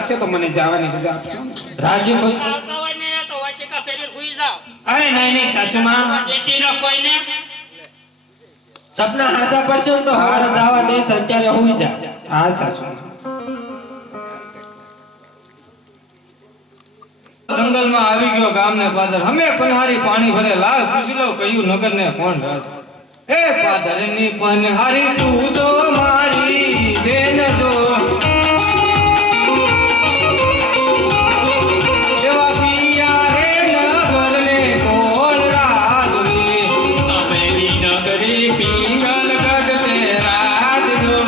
કરશે તો મને જવાની રજા આપશો. રાજુ ભાઈ આવતા હોય ને તો વાચિકા ફેરી સુઈ જાવ. અરે નહીં નહીં સાસુમાં. જેથી ન કોઈને સપના હાસા પડશે ને તો હાર જવા દે અત્યારે હોઈ જા. હા સાસુમાં. જંગલમાં આવી ગયો ગામને પાદર અમે પનહારી પાણી ભરે લાવ પૂછી લો કયું નગર ને કોણ રાજ હે પાદરની પનહારી તું તો મારી બેન જો એવા પિયા હે નગર ને કોણ રાજ રે અમેરી નગરી પિંગલગઢ ને રાજ જો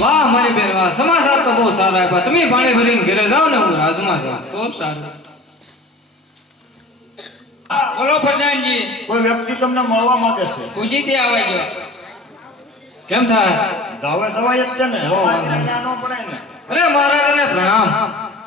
વાહ મારી બેન વાહ સમાચાર તો બહુ સારા આપ્યા તમે પાણી ભરીને ઘરે જાઓ ને હું રાજમાં જાઉં તો સારું બોલો પ્રધાનજી કોઈ વ્યક્તિ તમને મળવા માંગે છે. ખુશીથી આવે જો. કેમ થાય હવે દવાઈ જ છે ને હો, વાંધો નહીં. ન પડે ને. અરે મહારાજાને પ્રણામ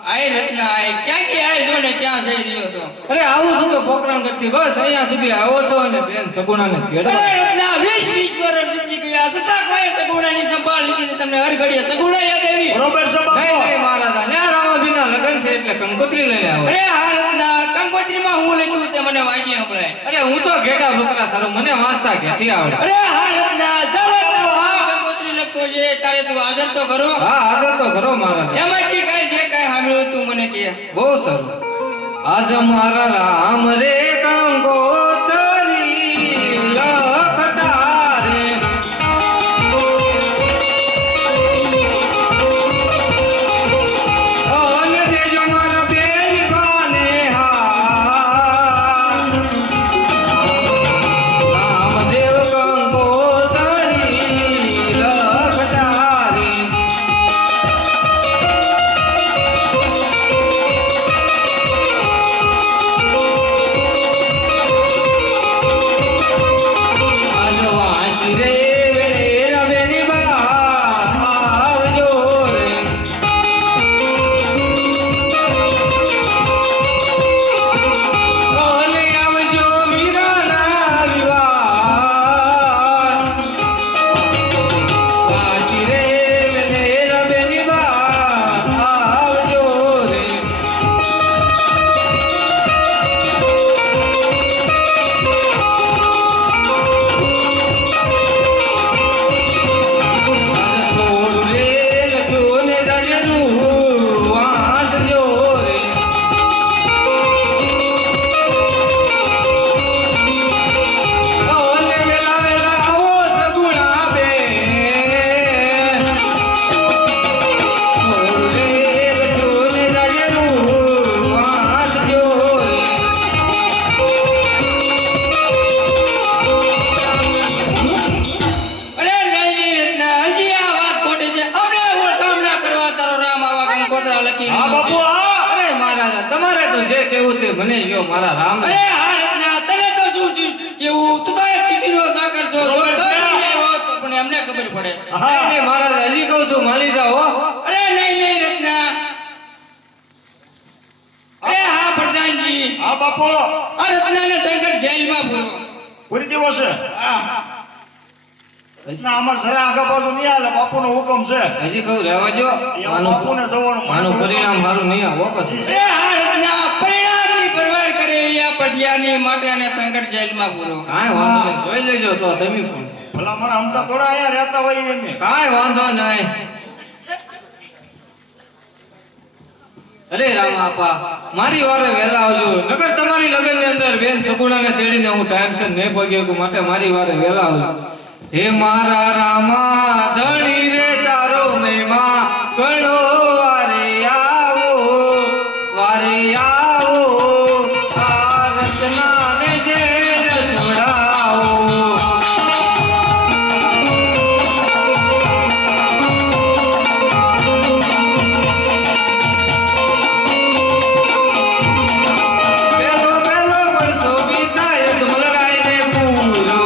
આય રત્ના આય ક્યાંથી આય છો ને ક્યાં જઈ રહ્યો છો? અરે આવું છું તો પોકરણગઢથી બસ અહીંયા સુધી આવો છો અને બેન સગુણાને તેડવા અરે રત્ના 20 વર્ષ વીતી ગયા છતાં કોઈ સગુણાની સંભાળ લીધી ને તમને હર ઘડીએ સગુણા યાદ આવી? બરોબર છે બાપુ. નહીં નહીં મહારાજા ન્યા રામાભીના લગ્ન છે એટલે કંકોત્રી લઈને આવો અરે હા રત્ના કંકોત્રીમાં હું લખ્યું તે મને વાંચી સંભળાય. અરે હું તો ઘેટા ભૂતરા સારું મને વાંચતા ક્યાંથી આવડે અરે હા રત્ના ચાલો તો હા કંકોત્રી લખતો છે તારે તું હાજર તો કરો. હા હાજર તો ખરો મહારાજા એમાંથી કઈ જે કઈ સાંભળ્યું તું મને કહે. બહુ સારું આજ મારા રામ રે કંકોત્રી લખતા રે અને દેજો મારા બેન બાને હાર રામદેવ કંકોત્રી લખતા રે આજવાસી રે વેરે રવેની બા આવજો રે ઓલે આવજો વીરાના વિવાહ વાસી રે વેરે રવેની બા આવજો રે થોડું રે લખ્યો ને રાજનું વાંચજો રે ઓલે વેલા વેલા આવો સગુણા બેન થોડું રે લખ્યો ને રાજનું વાંચજો રે અરે નહીં નહીં રત્ના હજી આ વાત ખોટી છે. અમને ઓળખાણ ના કરવા તારો રામ આવા કંકોત્રા લખી હા બાપુ હા. અરે મહારાજા તમારે તો જે કેવું તે મને ગયો મારા રામ અરે હા રત્ના તને તો શું કેવું તું તો એક ચીઠીનો સાકર છો જો તો ચીઠી આવ્યો તો પણ એમને ખબર પડે. હા. નહીં મહારાજ હજી કહું છું માની જાઓ હો. અરે નહીં નહીં રત્ના અરે હા પ્રધાનજી હા બાપુ આ રત્નાને શંકર જેલમાં પૂરો. પૂરી દિવસે હા ના આમાં જરા આગા બાજુ નહીં હાલે. બાપુનો હુકમ છે. હજી કહું રહેવા જો એમાં બાપુને જવાનું. આનું પરિણામ મારું નહીં આવો પછી અરે હા રત્ના પરિણામની પરવાર કરે આ પઢિયાની માટે અને શંકર જેલમાં પૂરો. કાંઈ વાંધો નહીં જોઈ લેજો તો તમે પણ ભલા મને હમતા થોડા અહીંયા રહેતા હોય એમ. કાંઈ વાંધો નહીં અરે રામ આપા મારી વારે વહેલા આવજો નગર તમારી લગ્ન ની અંદર બેન સગુણાને તેડીને હું ટાઈમસર નહીં પગ્યો માટે મારી વારે વહેલા આવજો હે મારા રામા ધણી રે તારો મહિમા ઘણો વારે આવો આ રત્નાને જેલ છોડાવો પેલો વર્ષો બીતાય જમલરાયને પૂરો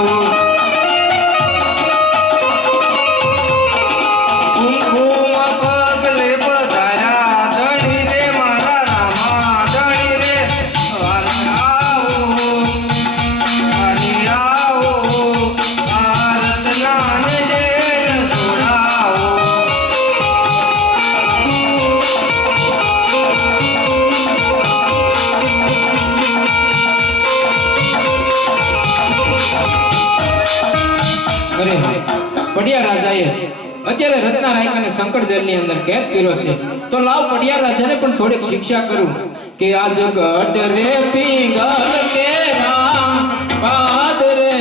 રાજાએ અત્યારે રત્ના રાયકાને સંકટ જેલની અંદર કેદ કર્યો છે. તો લાવ પડિયા રાજાને પણ થોડીક શિક્ષા કરું કે આ જગત રે પિંગલ કે રામ પાદ રે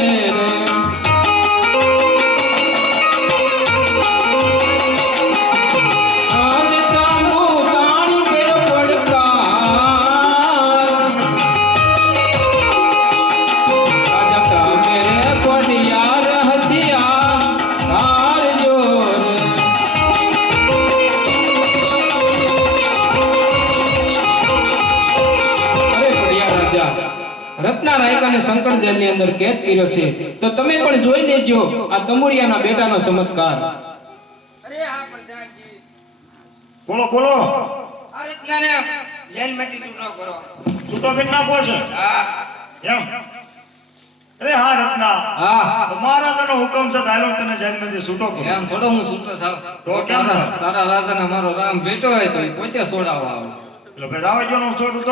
આજ સામુ કાણી કેરો પડકાર રાજા મેરે પડિયાર હથિયાર હારજો રે. અરે પડિયા રાજા, રત્ના રાયકાને શંકર જેલની અંદર કેદ કર્યો છે. તો તમે પણ જોઈ લેજો આ તમુરિયાના બેટાનો ચમત્કાર. અરે હા પ્રધાનજી, બોલો બોલો આ રત્નાને જેલમાંથી છૂટો કરો. છૂટો કરી નાખો છે હા, એમ? અરે હા રત્ના, હા તમારા તને હુકમ છે ધારો તને જેલમાંથી છૂટો કરો. એમ થોડો હું છૂટો થાવ. તો કેમ થાવ? તારા રાજાને મારો રામ બેટો હોય તો એ પોતે છોડાવવા આવે. એટલે ભાઈ રાવા જો છોડું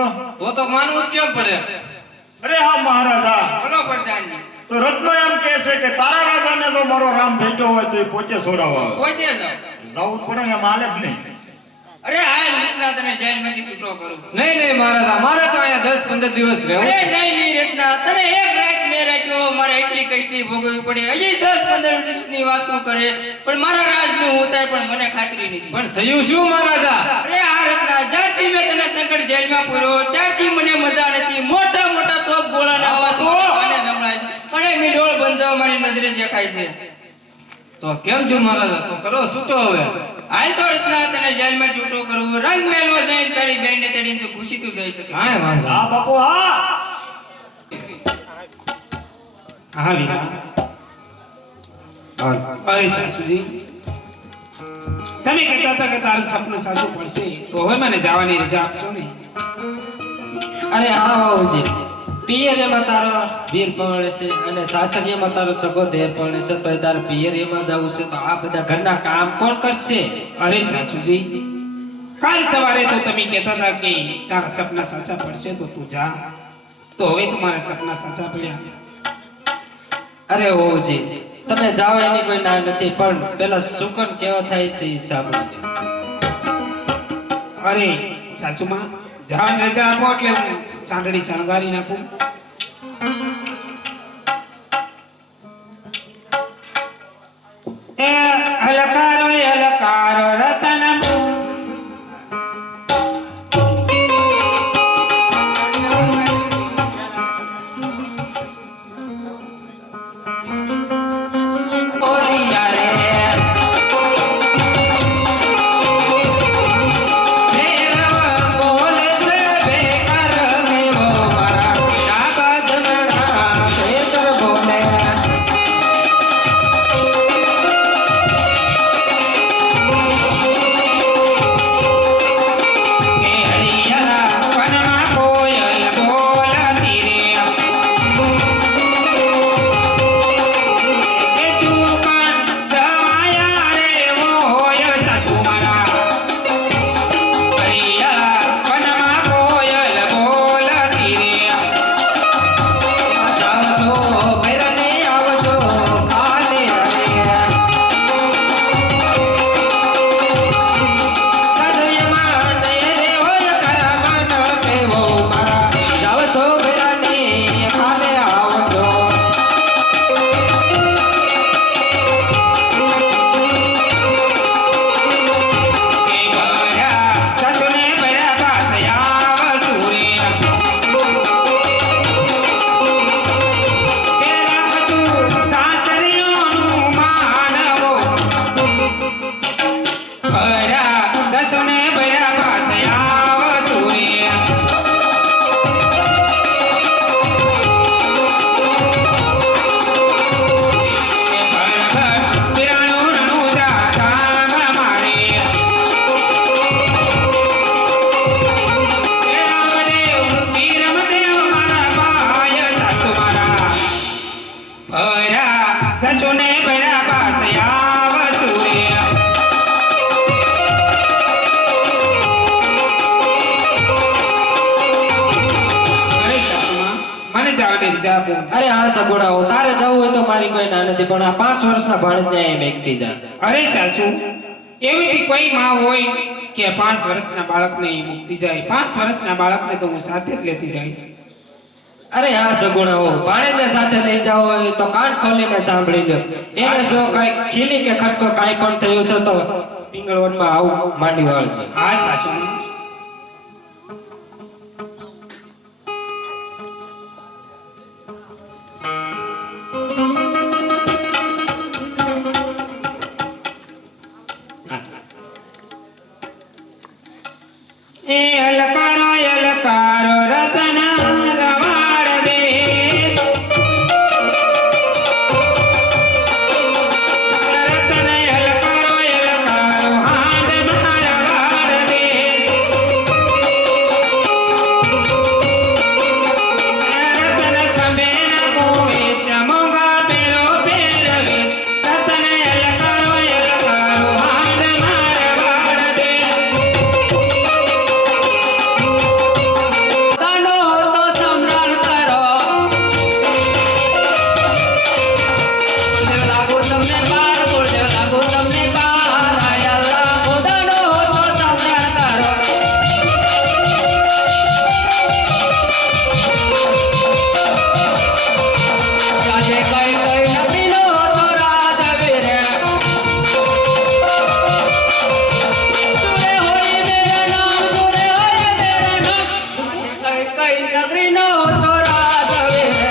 તો માનવું જ કેમ પડે? અરે હા મહારાજા, બોલો પ્રધાનજી. તો રત્નો એમ કહે છે કે તારા રાજાને જો મારો રામ ભેટો હોય તો એ પોતે છોડાવવા આવે. કોઈ દે જાઓ. જવું જ પડે ને, માલે જ નહીં. અરે હા, રત્ના તને જેલમાંથી છૂટો કરું. નહીં નહીં મહારાજા, મારે તો અહીંયા 10-15 દિવસ રહેવું અરે છે. નહીં નહીં રત્ના, તને એક રાત મેં રાખ્યો, મારે એટલી કષ્ટી ભોગવવી પડે. હજી 10-15 દિવસની વાતો કરે, પણ મારા રાજનું હું થાય પણ મને ખાતરી નથી. પણ થયું શું મહારાજા? અરે આ રત્ના, જ્યારથી મેં તને સંકટ જેલમાં પૂર્યો ત્યારથી મને મજા નથી. મોટા મોટા તોપ ગોળાના અવાજ કાને સંભળાય છે. અને મીંડોળ બંધો મારી નજરે દેખાય છે. તો કેમ છું મહારાજા? તો કરો છૂટો હવે. હાલ તો રત્ના તને જેલમાં છૂટો કરું. રંગ મેલમાં જઈને તારી બહેનને તેડીને તું ખુશી તું જઈ શકે. હા મહારાજા. હા બાપુ હા. હા વીરા. અરે સાસુજી, તમે કહેતા હતા કે તારું સપનું સાચું પડશે તો હવે મને જવાની રજા આપશો ને? અરે હા બાબુજી, પિયરિયામાં તારો વીર પરણે છે અને સાસરિયામાં તારો સગો ધેર પરણે છે, તો તારે પિયરિયામાં જવું છે તો આ બધા ઘરના કામ કોણ કરશે? અરે સાસુજી, કાલ સવારે તો તમે કહેતા હતા કે તારા સપના સાચા પડશે તો તું જા. તો હવે તમારા સપના સાચા પડ્યા. અરે બાબુજી, તમે જાઓ એની કોઈ ના નથી, પણ પેલા સુકન કેવો થાય છે એ સાંભળજો. અરે સાસુમાં, જવાની રજા આપો એટલે હું ચાંદડી શણગારી નાખું. એ હલકારો રતન ભેરવ બોલે છે બેકાર મેવો મારા તેડી જા બોલ. અરે હા સગુણાઓ, તારે જવું હોય તો મારી કોઈ ના નથી, પણ આ 5 વર્ષના ભાણેજને અહીં મેકતી જા. અરે સાસુ, એવી કોઈ માં હોય કે 5 વર્ષના બાળકને ઈ મૂકતી જાય? 5 વર્ષના બાળકને તો હું સાથે જ લેતી જાય. અરે હા સગુણાઓ, ભાણેજને સાથે લઈ જાઓ હોય તો કાન ખોલીને સાંભળી લો. એને જો કઈ ખીલી કે ખટકો કાંઈ પણ થયું છે તો પિંગળવનમાં આવું માંડી વાળજો. હા સાસુ. એ અલકારો અલકારો રતના રવાડ દેશ. રતને અલકારો અલકારો હાથમાં રવાડ દેશ. રતન ખંભે ના ગોવેશ મોંઘા પેરો પહેરવેશ. રતને અલકારો અલકારો હાથમાં રવાડ દેશ. તાનો તો સમરણ કરો લાગો તમને પાર બોલે લાગો તમને પાર આયા તાનો તો સમરણ કરો આજે કઈ કઈ નથી નો તો રાત વીરે સુરે હોય મેરા નામ સુરે હોય મેરા નામ કઈ કઈ નગરી નો તો રાત વીરે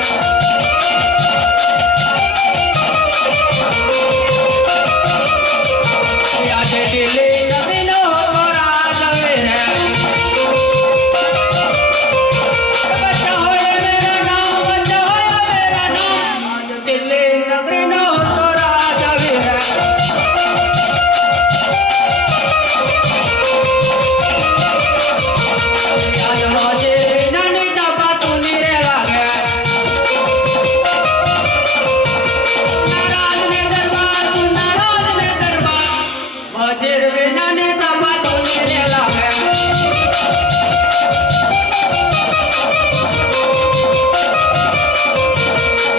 આજે દિલ્હી નગરી નો તો રાત વીરે બચ્ચા હોય મેરા નામ બચ્ચા હોય મેરા નામ આજે દિલ્હી નગરી નો તો રાત વીરે आज रोजे नानी जापा तुनी रे लागे नाराज ने दरबार तू नाराज ने दरबार वजीर वे नानी जापा तुनी रे लागे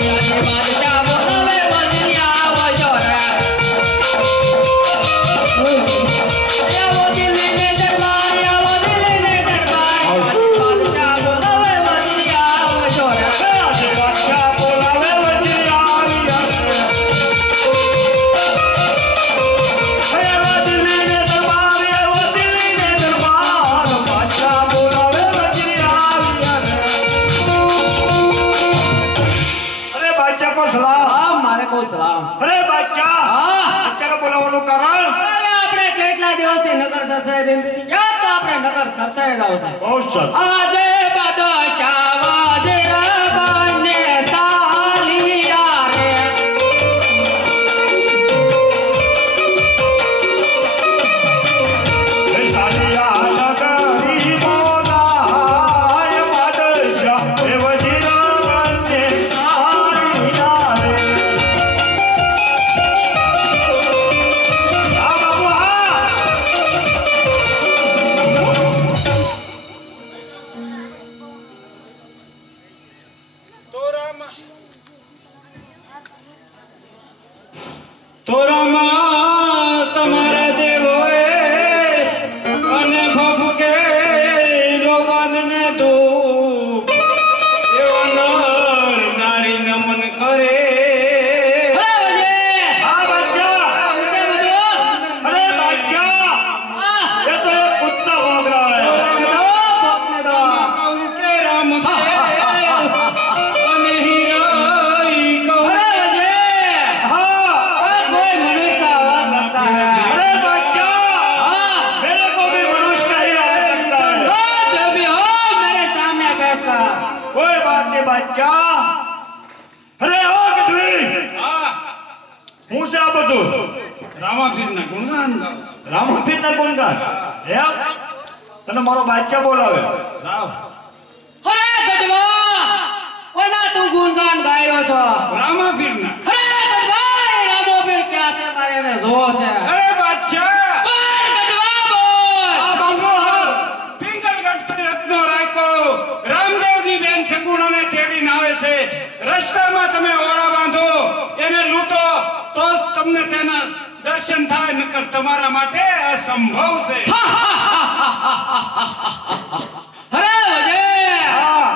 यानी बादशाह बोलावे वजीरिया वजो रे या वो दिल्ली ने दरबार या वो दिल्ली ने दरबार बादशाह बोलावे वजीरिया वजो रे આજે બાદશાહ બોલાવે વજીર આવ્યા હે વો દિલ્હી ને દરબાર એ વો દિલ્હી ને દરબાર બાદશાહ બોલાવે વજીર આવ્યા અરે બાદશાહ કો સલામ हाँ मारे को सलाम અરે બાદશાહ हाँ અત્યારે બોલાવવાનું કારણ અરે આપણે કેટલા દિવસથી નગર સરસાઈ રેતી ક્યાં તો આપણે નગર સરસાઈ જાવ છે બહુ સર આજે બાદશાહ વજીર બને સાલિયા રે હે સાલિયા નગરી મોલાય બાદશાહ એ વજીર બને સાલિયા રે આ બાબુ આ તોરામાં તમારા દેવોએ અને ભભકે રોગનને દુઃખ એવા નર નારી નમન કરે. અરે વજીર આ બાદશાહ ઉસે બધું અરે બાદશાહ ये तो एक कुत्ता भाग रहा है બોકને દો કહું કે રામ કે અને હીરાઈ કહું. અરે વજીર हाँ कोई मनुष्य का आवाज लगता है अरे बादशाह हाँ मेरे को भी मनुष्य का ही आवाज लगता है जो भी हो मेरे सामने पेश कर कोई बात नहीं बादशाह अरे ओ गढ़वी હા, હું છે આ બધું રામાપીરના ગુણગાન ગાઉં છું. રામાપીરના ગુણગાન એમ તને મારો બાદશાહ બોલાવે રાવ અરે ગઢવા કોના તું ગુણગાન ગાયો છો રામાપીરના. અરે ગઢવા એ રામો પીર ક્યાં છે મારે એને જોવો છે અરે બાદશાહ, બોલ ગઢવા બોલ આ બાબુ હા પિંગલગઢ રત્નો રાખ્યો રામદેવની બેન સગુણાને તેડીને આવે છે. દર્શન થાય, નકર તમારા માટે અસંભવ છે. અરે વજે હા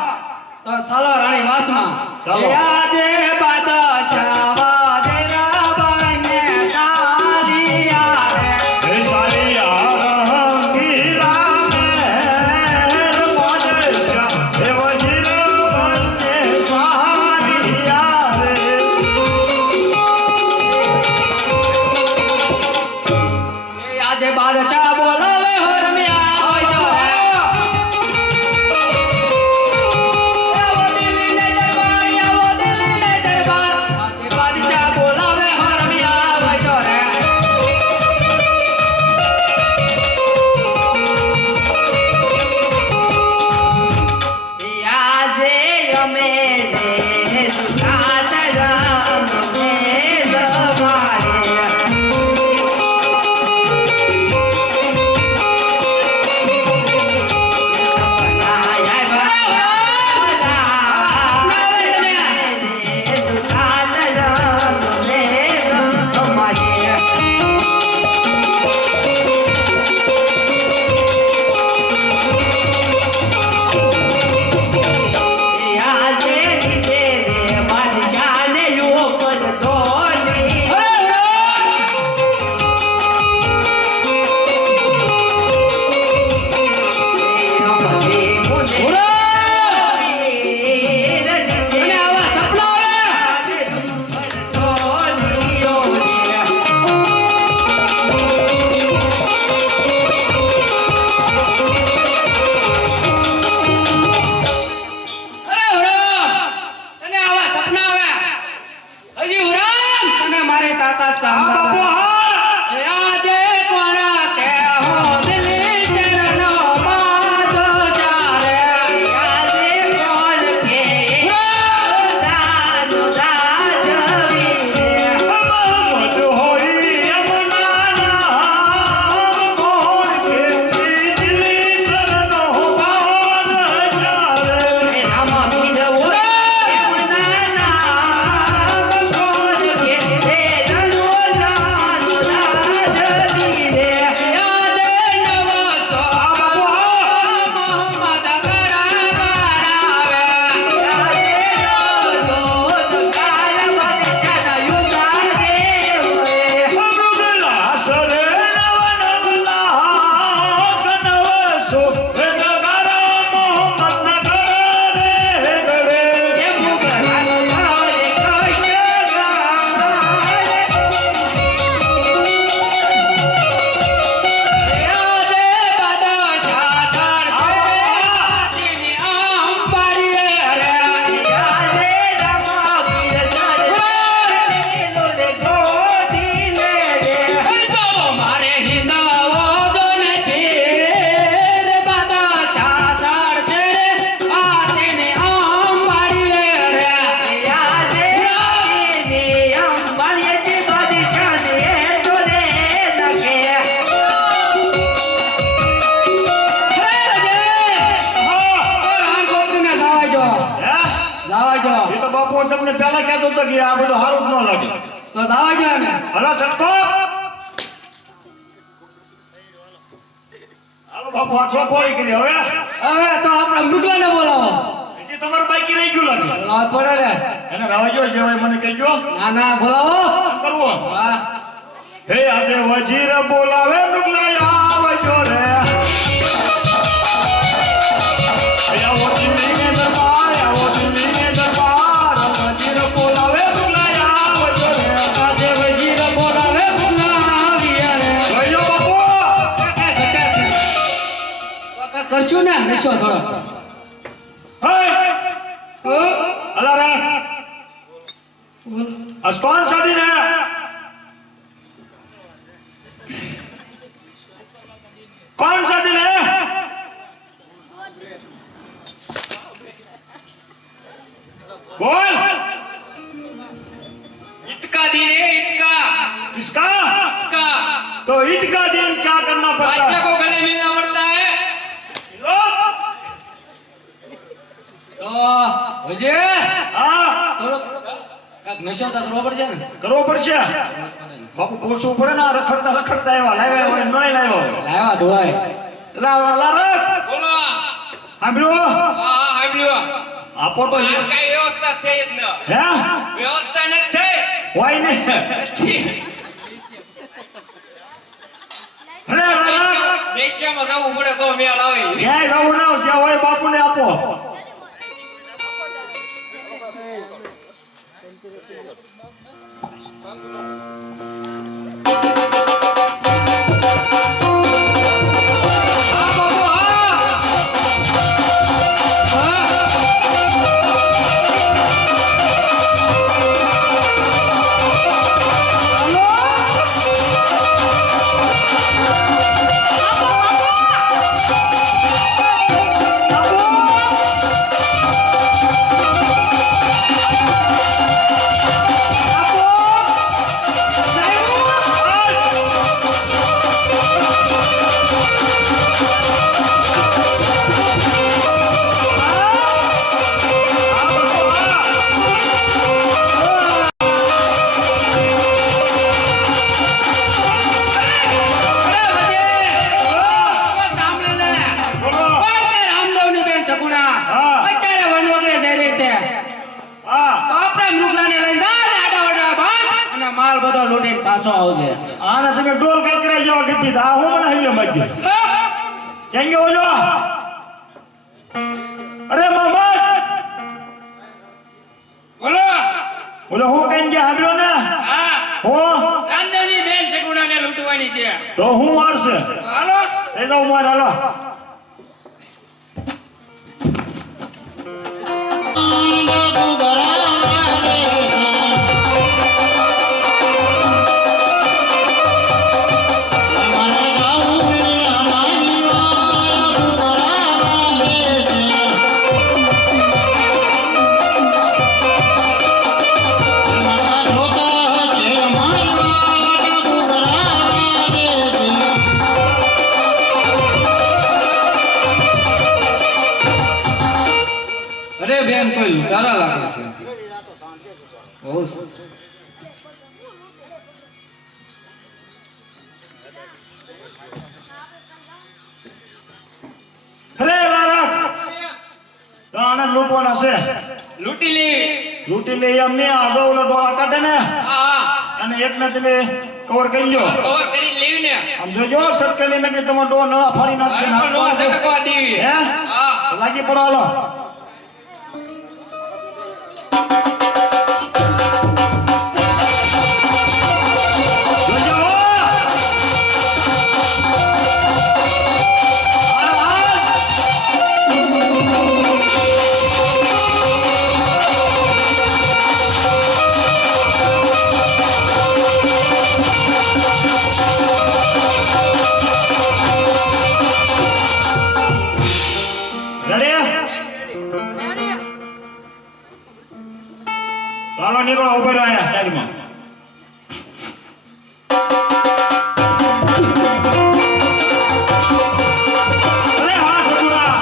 તો ચાલો રાણી વાસમાં ચાલો. એ આજે બાદશાહ વાજરા બને ચાલિયા રે. હે સાલિયા રંગીલા મેર બાદશાહ હે વજીર બને સાલિયા રે. એ આજે બાદશાહ બોલાવે હરમિયા આવજો રે. આવો દિલ્હીને દરબાર, આવો દિલ્હીને દરબાર. આજે બાદશાહ બોલાવે હરમિયા આવજો રે. આજે અમે રે સુખાત રામ ને દરબારે. મત હોઈ યમુના નામ કોણ કે દિલ્હી સરનો બાદશાહ રે. મૃગલા સરે નવનવલા કનવસો હે નગરા મોહમ્મદ નગર રે ગળે. એ તો બાપુ તમને પહેલા કહેતો હતો કે આ બધું સારું જ ન લાગે. તો જવા જો ને. હાલો ચટકો. હાલો બાપુ આ ચોખવટ કરી હવે. હવે તો આપણે મૃગલાને બોલાવો. હજી તમારું બાકી રહી ગયું લાગે. બોલાવો પડે રે. એને રાવા જો જે હોય મને કહેજો. ના ના બોલાવો. કરવો. વાહ. હે આજે વજીર બોલાવે ડુગલા આવજો રે. આવો દિલ્હીને દરબાર, આવો દિલ્હીને દરબાર. વજીર બોલાવે ડુગલા આવજો રે. આજે વજીર બોલાવે બોલાવ્યા રે. ગયો બાપુ. કરશું ને નશો થોડો. હે અલા રે. આ કોણ સાદી ને? कौन सा दिन है? बोल. ईद का दिन है, ईद का किसका? का तो ईद का दिन क्या करना पड़ता बच्चे है? को गले मिलना पड़ता है. लो. તો વજીર हाँ થોડો કાક નશો તો કરવો પડશે ને. करो पड़ছে. બાપુ પૂછવું પડે ને આ રખડતા રખડતા આવ્યા લાવ્યા હોય નોય લાવ્યા હોય લાવ્યા ધોળાય લાવ રખ બોલો સાંભળ્યો હા સાંભળ્યો આપો તો આજ કાંઈ વ્યવસ્થા થઈ જ ન હે વ્યવસ્થા નથી હોય ને અરે રામ દેશમાં જવું પડે તો મેળ આવે ક્યાંય જવું ના જ્યાં હોય બાપુને આપો રામદેવની બેન સગુણા હા. અત્યારે વનવગડે જઈ રહી છે હા તો આપણે મૃગલાને લઈને જા ને આડા વડા ભાગ અને માલ બધો લૂંટીને પાછો આવજે આને તમે ડોલ કાકરા જેવા કીધી આ હું મને હલ્યો માજી ક્યાં ગયો ઓલો અરે મામા બોલો ઓલો હું કઈ ગયા હાલ્યો ને હા હો રામદેવની બેન સગુણાને લૂંટવાની છે તો હું વારશે તો હાલો એ તો માર હાલો અરે બેન કોઈ લૂંટારા લાગે છે બહુ અરે રારક તો આને લૂંટવાના છે લૂંટી લેવી લૂંટી લઈ એમ નહીં આગળ ઓલો ડોળા કાઢે ને હા અને એકને તમે કવર કરી લો કવર કરી લેવી ને આમ જોજો સટકેલી ને કે તમારો ડોળા નવા ફાડી નાખશે ને નો સટકવા દેવી હે હા લાગી પડો હાલો જોજો હો. હાલ, હાલ. રેડી ચાલો નીકળો ઉભો રહો અહીંયા સાઈડમાં અરે હા સગુણા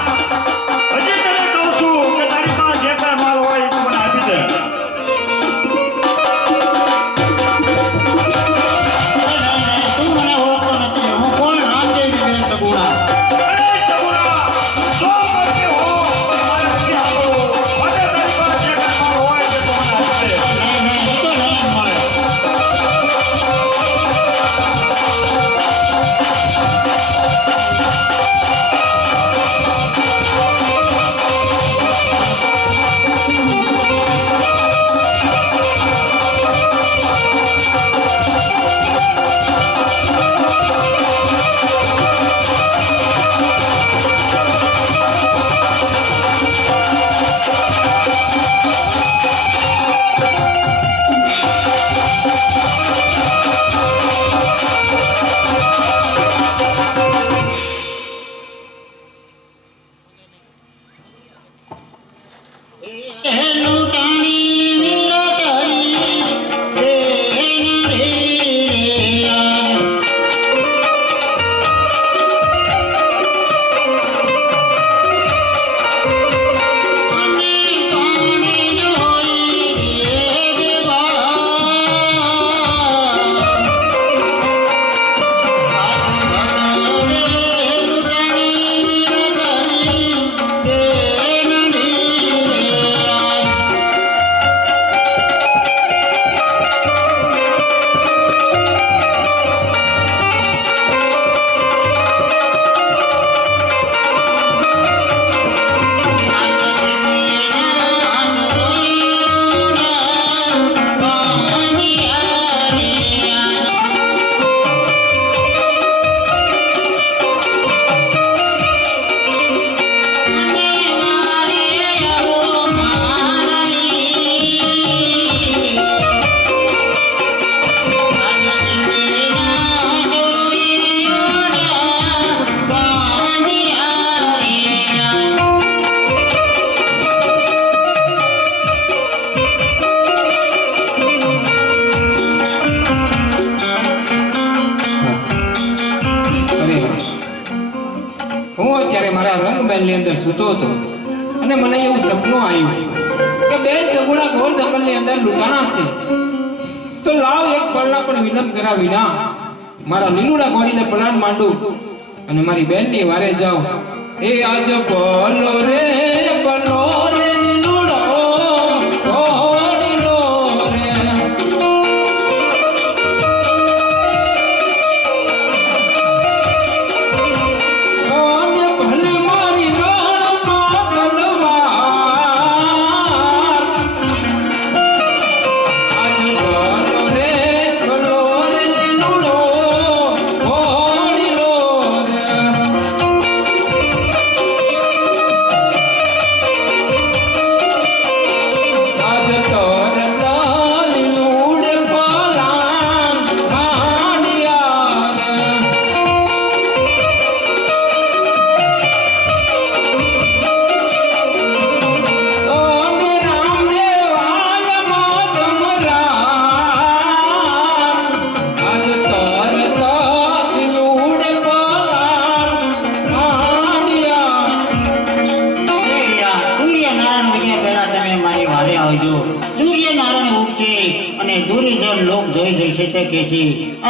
હજી તને કહું છું કે તારી પાસે જે કાંઈ માલ હોય એ તું મને આપી દે અરે સગુણા સો કરકે હો મારે નથી આપો મને તારી પાસે જે કાંઈ માલ હોય એ તું મને આપી દે રંગમહેલની અંદર સૂતો હતો અને મને એવું સપનું આવ્યું કે બેન સગુણા ઘોર જંગલની અંદર લૂંટાણા છે. તો લાવ એક પળના પણ વિલંબ કર્યા વિના મારા લીલુડા ઘોડીને પલાણ માંડું અને મારી બેનની વારે જાઉં. એ આજ બોલો રે લીલુડો ઘોડીલો રે. અને ભલે મારી રણમાં તલવાર. આજ બોલો રે લીલુડો ઘોડીલો રે. આજ તોરતા લીલુડે પલાણ માંડ્યા રે. ઓને રામદેવ આયમાં જમરામ. આજ તોરતા લીલુડે પલાણ માંડ્યા. સૂર્યનારાયણ ઉગ્યા પહેલા તમે મારી વારે આવજો. સૂર્યનારાયણ ઉગશે અને દુર્જન લોક જોઈ જશે તે કે છે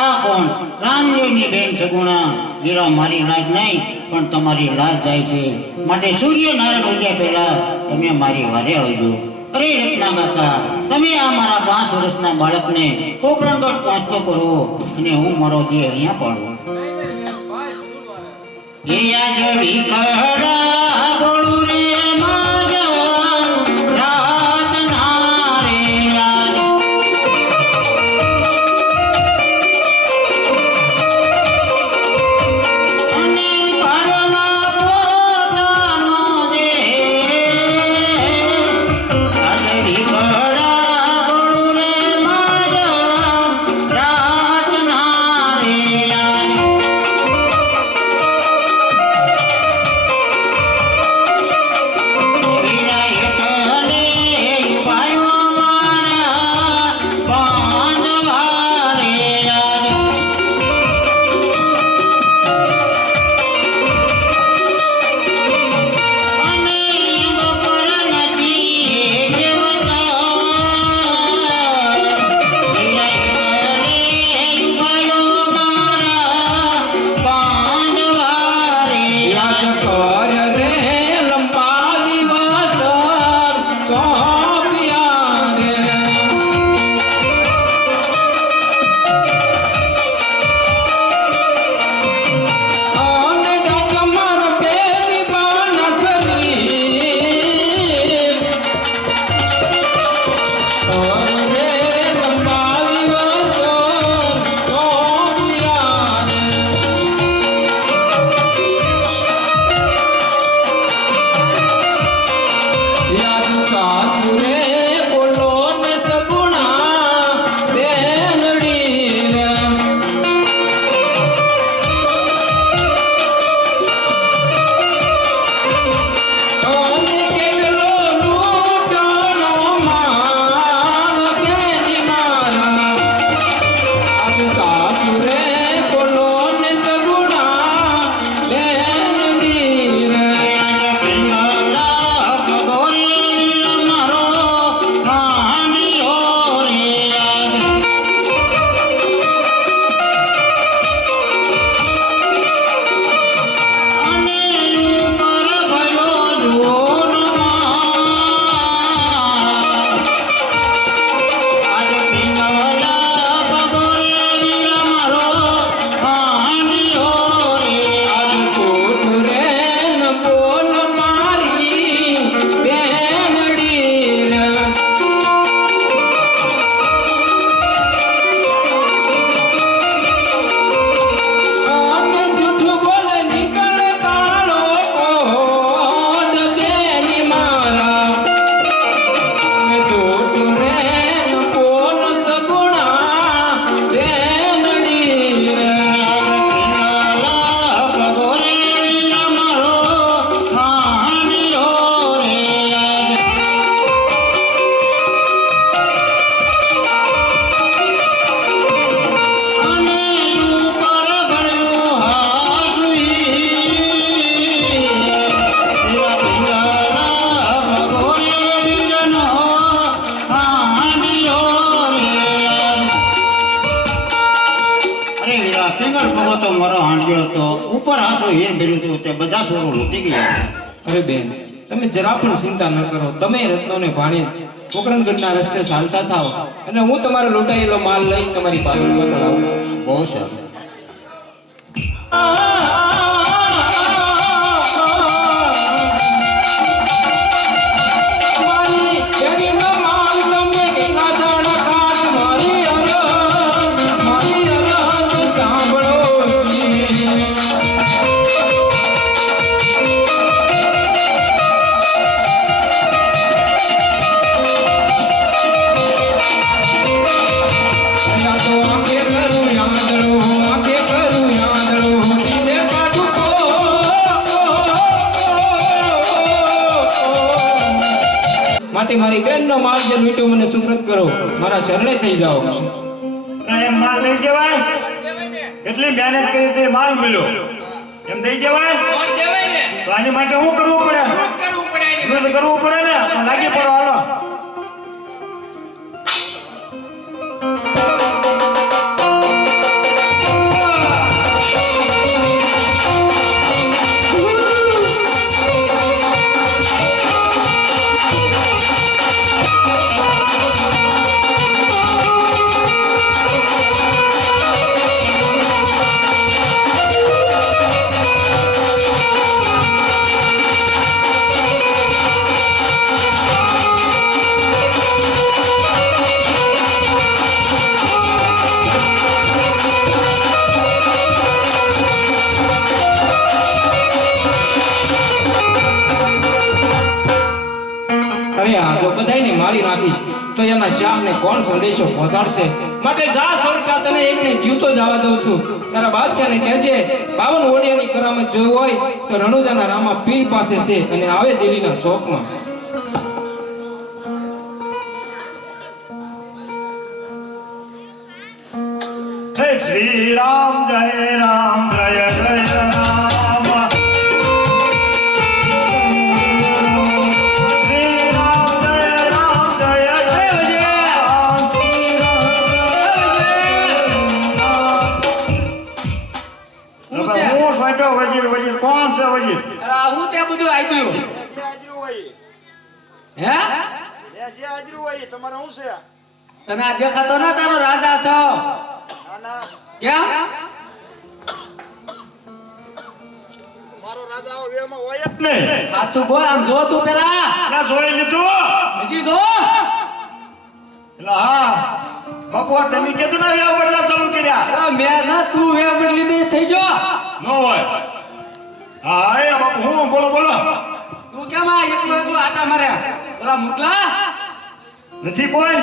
આ કોણ? રામદેવની બેન સગુણા. વીરા મારી લાજ નહીં પણ તમારી લાજ જાય છે, માટે સૂર્યનારાયણ ઉગ્યા પહેલા તમે મારી વારે આવજો. અરે રત્ના કાકા, તમે આ મારા 5 વર્ષના બાળકને પોકરણગઢ પહોંચતો કરો અને હું મારો દેહ અહીંયા પાડું. એ આજ વિખડા બોલું રે માજા રાત ના રે આજ. અને પાડવા પોતાનો દેહ. આજ વિખડા બોલું રે માજા રાત ના રે આજ. તો ઉપર આસો હીર ભર્યું હતું તે બધા સોરો લૂંટી ગયા. અરે બેન, તમે જરા પણ ચિંતા ન કરો. તમે રત્નોને ભાણે પોકરણગઢના રસ્તે ચાલતા થાઓ અને હું તમારો લૂંટાયેલો માલ લઈ તમારી પાછળ પાછળ આવું છું. બહુ સારું. માટે મારી બેનનો માલ જે લૂંટ્યો મને સુપ્રત કરો. મારા શરણે થઈ જાઓ. એમ માલ લઈ જવાય? એટલી મહેનત કરી તે માલ મળ્યો એમ દઈ જવાય? મોત દેવાય ને તો આની માટે શું કરવું પડે? શું કરવું પડે એની એનું તો કરવું પડે ને. તો લાગી પડો હાલો. અરે આ જો બધાયને મારી નાખીશ તો એના શાહને કોણ સંદેશો પહોંચાડશે? માટે જા સોરઠા, તને એકને જીવતો જવા દઉં છું. તારા બાદશાહને કહેજે 52 ઓડિયાની કરામત જોઈ હોય તો રણુજાના રામા પીર પાસે છે અને આવે દિલ્હીના શોકમાં. હે શ્રી રામ જય રામ જય જય રામ. શ્રી રામ જય રામ જય જય રામ. હું સોંટ્યો વજીર વજીર. કોણ છે વજીર? હું ત્યાં બધું આદર્યું હે તમારે શું છે? તને આ દેખાતો ના તારો રાજા છો કેમ મારો રાજા વેમાં હોય જ નહીં. હાચું બોલ આમ જો તું પેલા ના જોઈ લીધું? હજી જો એટલે હા બાપુ આ તમે કીધું ને વ્યાવ બદલા ચાલુ કર્યા અરે મેં ના તું વેબડ લીધી થઈ ગયો ન હોય. હા એ બાપુ હું બોલો બોલો. તું કેમ આ એકલો એકલો આટા માર્યા ઓલા મુકલા નથી કોઈ?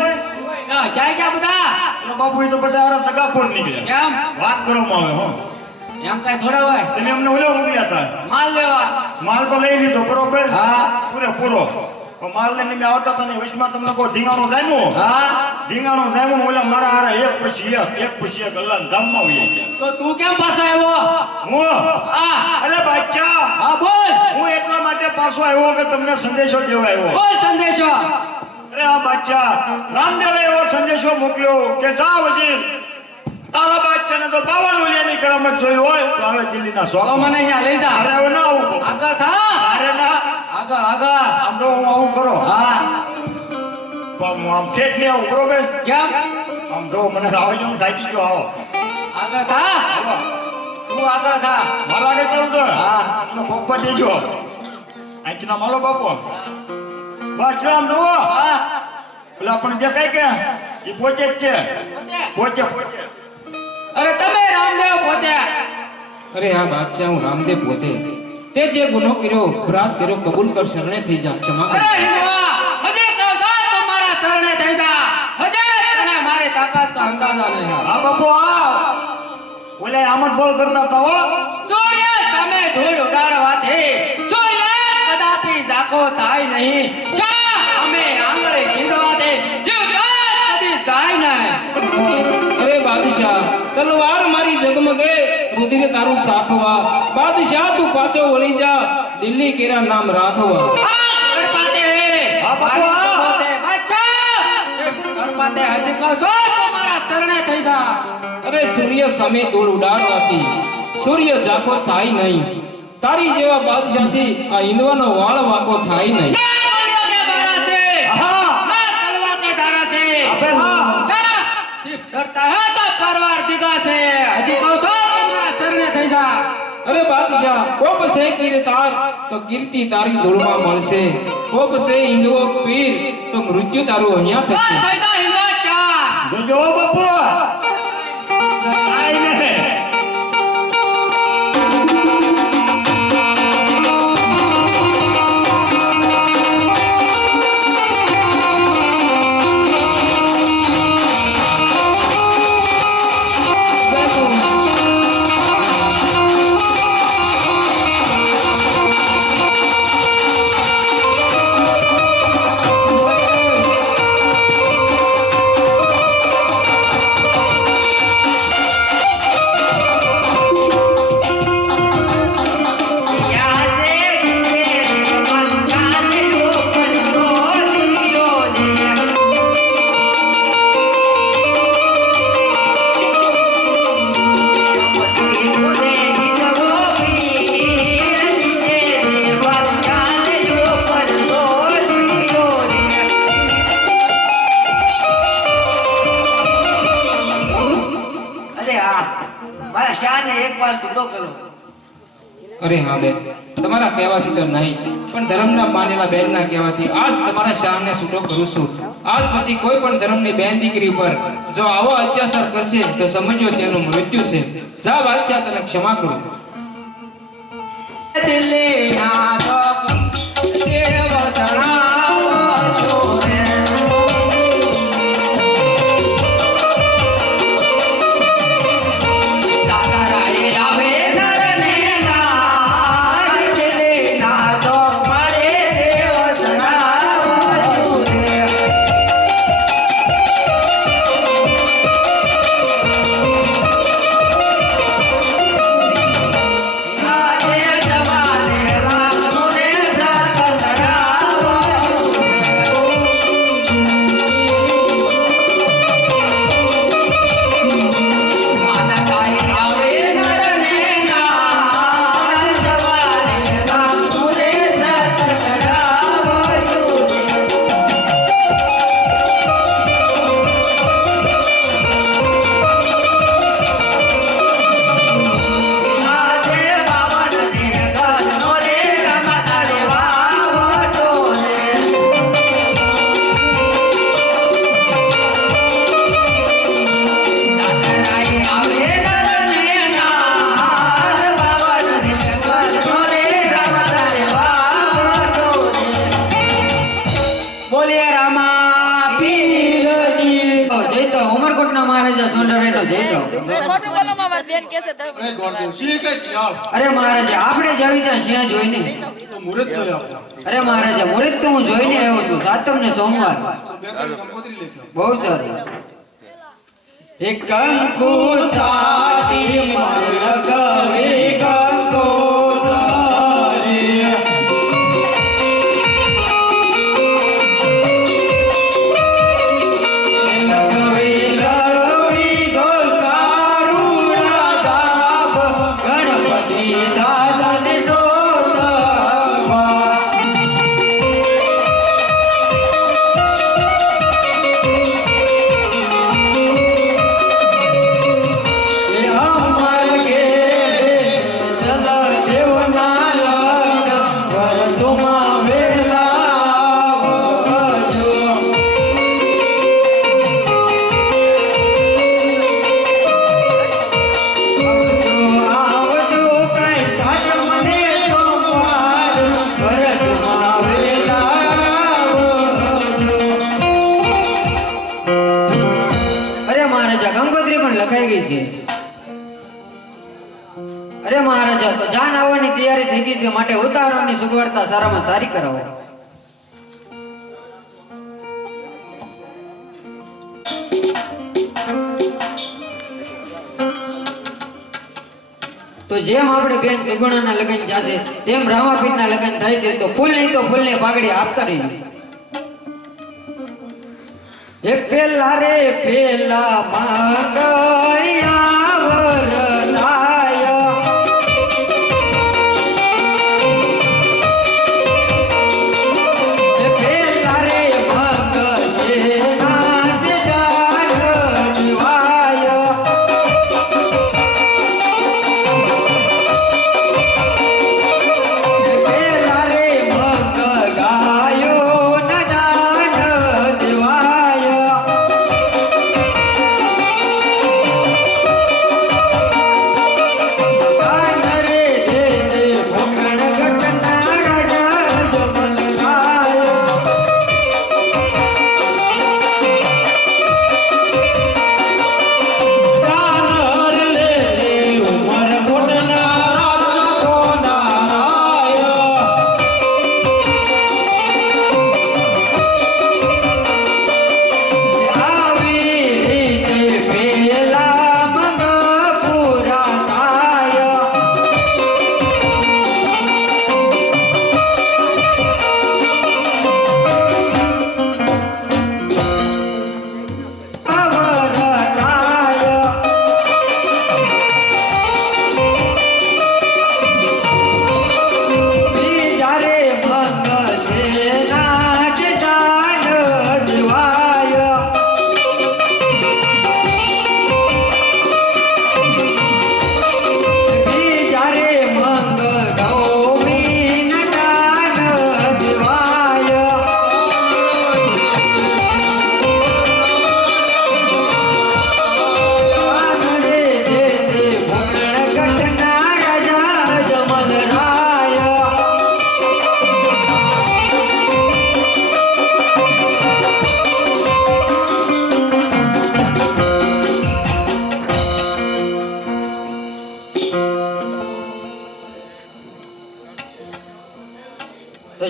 ના ક્યાં ક્યાં બધા એટલે બાપુ એ તો બધા આરા દગાખોર નીકળ્યા. કેમ વાત કરવામાં આવે હો. એમ કઈ થોડા હોય તમે અમને ઓલો મોકલ્યા હતા. માલ લેવા માલ તો લઈ લીધો બરોબર. હા. પૂરેપૂરો. પણ માલ લઈને મેં આવતા હતા ને વચમાં તમને કોઈ ઢીંગાણું જામ્યું. હા ઢીંગાણું જામ્યું ને ઓલા મારા હારા એક પછી એક અલ્લાહ ધામમાં વહી ગયા. તો તું કેમ પાછો આવ્યો હું હા અરે બાદશાહ હા બોલ હું એટલા માટે પાછો આવ્યો કે તમને સંદેશો દેવા આવ્યો. બોલ સંદેશો અરે આ બાદશાહ રામદેવે એવો સંદેશો મોકલ્યો કે જા વજીર તારા બાદશાહને તો 52 ઓલિયાની કરામત જોઈ હોય તો હવે દિલ્હીના તો શોખ મને અહીંયા લઈ જા અરે હવે ના આવું. આગળ થા અરે ના આગળ આગળ આમ તો હું આવું કરો હા પણ હું આમ ઠેઠ નહીં આવું બરોબર. કેમ આમ જો મને રાહ જો થાકી ગયો આવો આગળ થા હાલો. તું આગળ થા મારા આગળ કરું તો હા. તમને પપ્પા દેજો અહીંથી માલો બાપુ બસ જો આમ જુઓ હા પેલા પણ જે કઈ કે એ પોતે જ છે પોતે. પોતે અરે તમે રામદેવ પોતે અરે આ બાદશાહ હું રામદેવ પોતે. તે જે ગુનો કર્યો, અપરાધ કર્યો, કબૂલ કર, શરણે થઈ જા, ક્ષમા કર. અરે હિંદવા હજે કહો જા તો મારા શરણે થઈ જા હજે તને મારી તાકાત કા અંદાજા નહીં હા બાપુ આ ઓલે આમ જ બોલ કરતા હતા હો. સૂર્ય સામે ધૂળ ઉડાડવાથી સૂર્ય કદાપી ઝાંખો થાય નહીં શા અમે આંગળે ચીંધવાથી જીવતા કદી જાય નહીં અરે બાદશાહ, તલવાર મારી જગમગે, રુધિરે તારું સાખવા. બાદશાહ તું પાછો વળી જા, દિલ્હી કેરા નામ રાખવા. ગણપાતે હા બાપુ આ બાદશાહ ગણપાતે હજી કહો છો તો મારા શરણે થઈ જા અરે સૂર્ય સામે ધૂળ ઉડાડવાથી સૂર્ય ઝાંખો થાય નહીં. તારી જેવા બાદશાહથી આ હિંદવાનો વાળ વાંકો થાય નહીં. ના બોલ્યો કે બારા છે હા ના કલવા કે ધારા છે અબે હા સા સિર્ફ ડરતા હે તો પરવાર દીગા છે હજી કહું છો તમારા શરણે થઈ જા અરે બાદશાહ, કોપ છે કીર્તાર તો કીર્તિ તારી ધૂળમાં મળશે. કોપ છે હિંદવો પીર તો મૃત્યુ તારું અહીંયા બસ થશે. થઈ જા હિંદવા ચાર જોજો બાપુ આઈ ને મારા શાહને એકવાર જુદો કર્યો અરે હા બેન, તમારા કહેવાથી તો નહીં, પણ ધર્મના માનેલા બેનના કહેવાથી આજ તમારા શાહને છૂટો કરું છું. આજ પછી કોઈ પણ ધર્મની બેન દીકરી પર જો આવો અત્યાચાર કરશે તો સમજો તેનું મૃત્યુ છે. જા બાદશાહ, તને ક્ષમા કરું. દિલ્હી ના તો દેવ તણાવ છોરે અરે મહારાજા, આપણે જાવી ત્યાં જ્યાં જોઈને. અરે મહારાજા, મુહૂર્ત તો હું જોઈને આવ્યો છું, સાતમ ને સોમવાર. બહુ સારું. એક કંકુ સાડી મલગવી કંકોત્રી. લગવી લગવી ગોસારુડા દાબ ગણપતિ દાદાને ડોસવા. એ અમર ઘેરે ચલ દેવના લગ્ન વરસુમાં વેલા આવજો. આવજો કઈ સાતમ ને સોમવાર વરસુમાં વેલા આવજો. અરે મહારાજા, ગંગોત્રી પણ લખાઈ ગઈ છે. અરે મહારાજા, તો જાન આવવાની તૈયારી થઈ ગઈ છે, માટે ઉતારવાની સુગવડતા સારામાં સારી કરાવો. તો જેમ આપણે બેન સુગુણાના લગ્ન થશે તેમ રામાપીરના લગ્ન થાય છે, તો ફૂલ નહીં તો ફૂલને પાઘડી આપતા રહીએ. એ પેલા રે પેલા માંગયા વરસાયા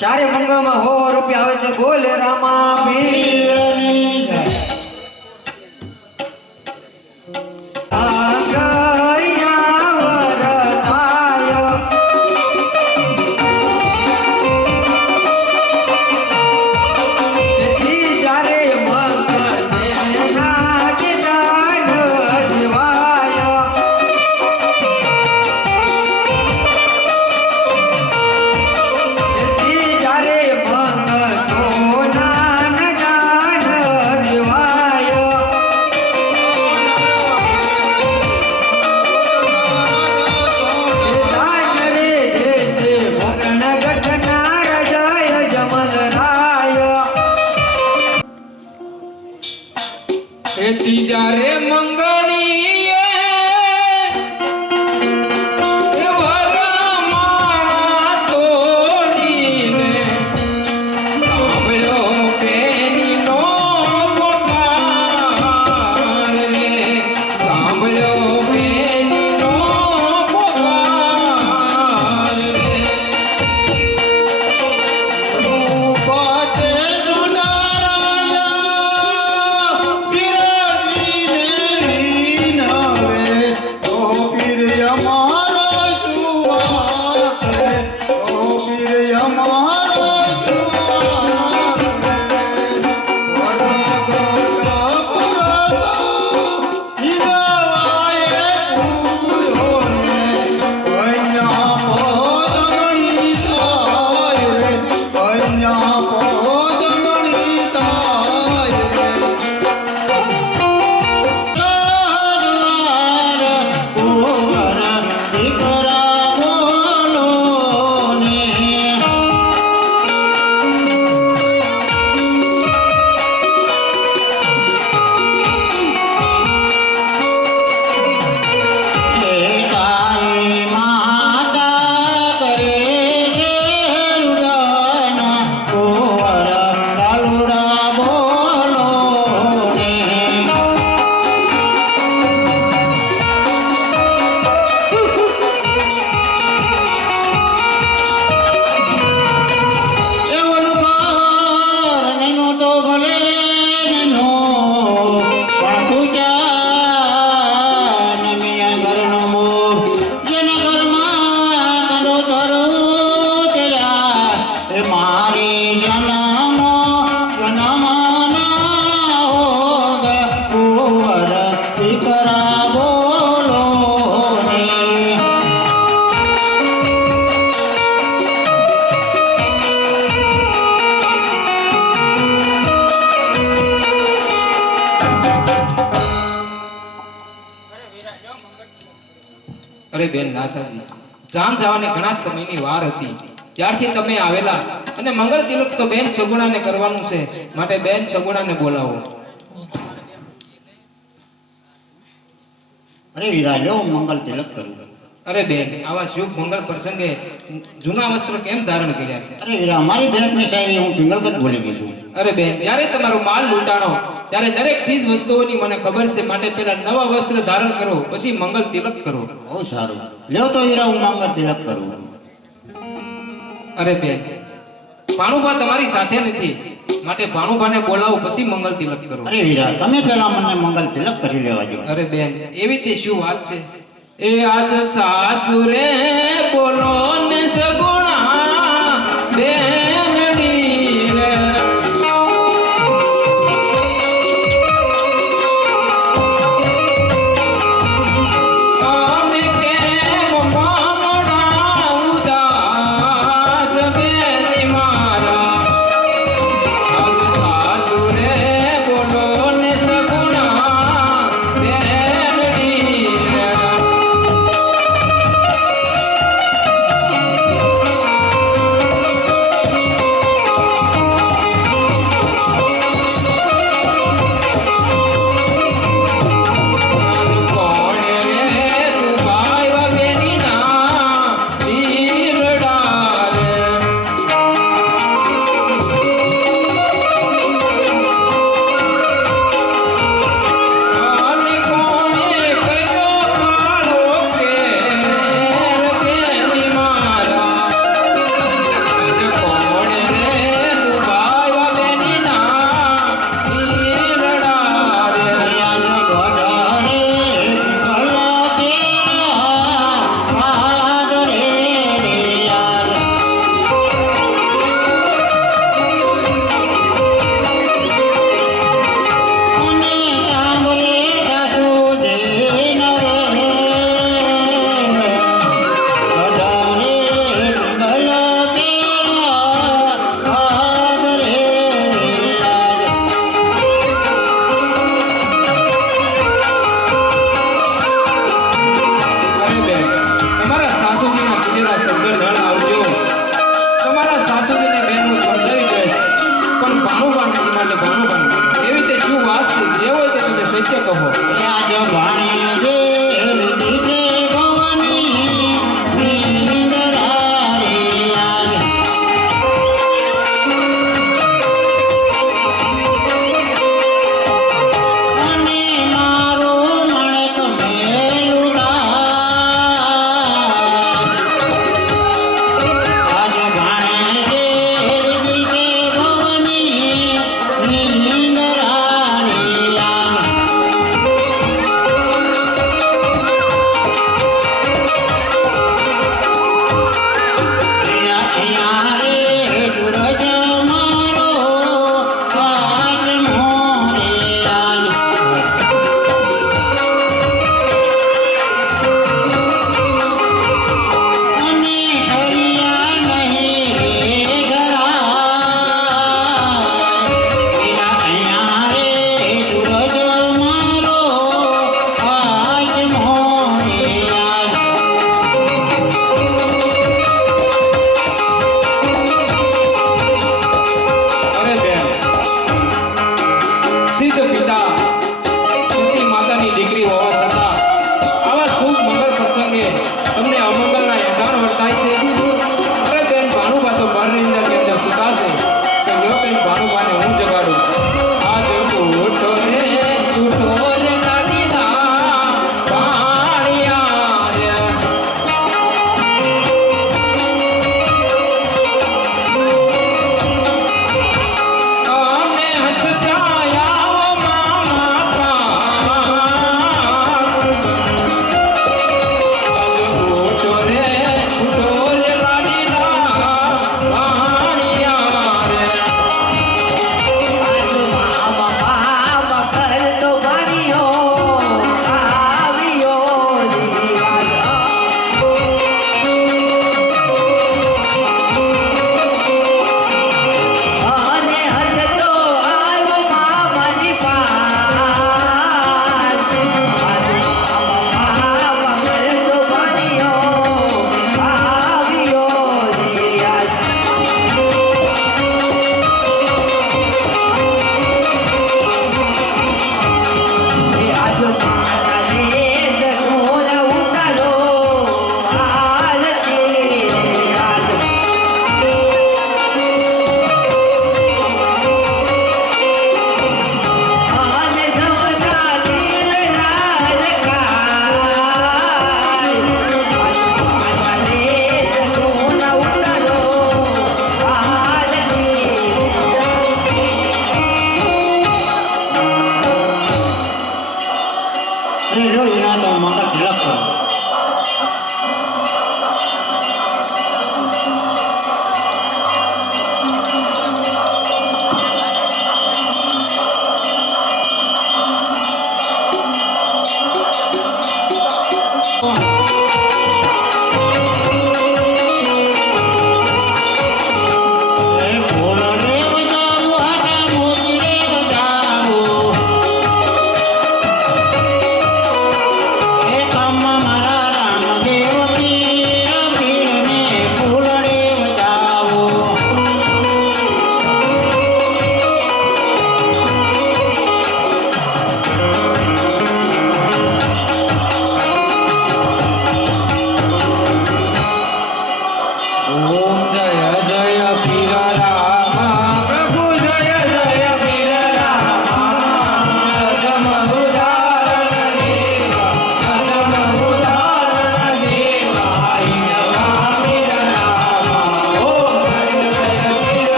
સારે મંગળમાં 100 રૂપિયા આવે છે. બોલે રામા પીરની જય. જ્યારે મંગળીએ વરમાળા તોડીને સાંભળ્યો બેનીનો પુકાર રે, સાંભળ્યો બેનીનો પુકાર રે. અરે બેન નાસાજી, જાન જવાને ઘણા સમયની વાર હતી ત્યારથી તમે આવેલા અને મંગળ તિલક તો બેન સગુણાને કરવાનું છે, માટે બેન સગુણાને બોલાવો. અરે વીરા લો મંગલ તિલક કરું. અરે બેન, આવા શુભ મંગળ પ્રસંગે જૂના વસ્ત્ર કેમ ધારણ કર્યા છે? અરે વીરા મારી બેંકની સાહેબ હું પિંગલગઢ ભૂલી ગઈ છું. અરે બેન, જ્યારે તમારો માલ લૂંટાણો ત્યારે દરેક ચીજ વસ્તુઓની મને ખબર છે, માટે પહેલા નવા વસ્ત્ર ધારણ કરો પછી મંગલ તિલક કરો. બહુ સારું, લ્યો તો વીરા હું મંગલ તિલક કરું. અરે બેન, ભાણુભા તમારી સાથે નથી, માટે ભાણુભાને બોલાવો પછી મંગલ તિલક કરો. અરે વીરા તમે પહેલા મને મંગલ તિલક કરી લેવા દો. અરે બેન, એવી તે શું વાત છે? એ આજ સાસુરે બોલો ને સગુણા બેનડી રે, અમે કેમ મનડા ઉદાસ બેની મારા. આજ સાસુરે બોલો ને સગુણા બેનડી રે. જે હોય તે તમે સત્ય કહો. આજ ભાણી જે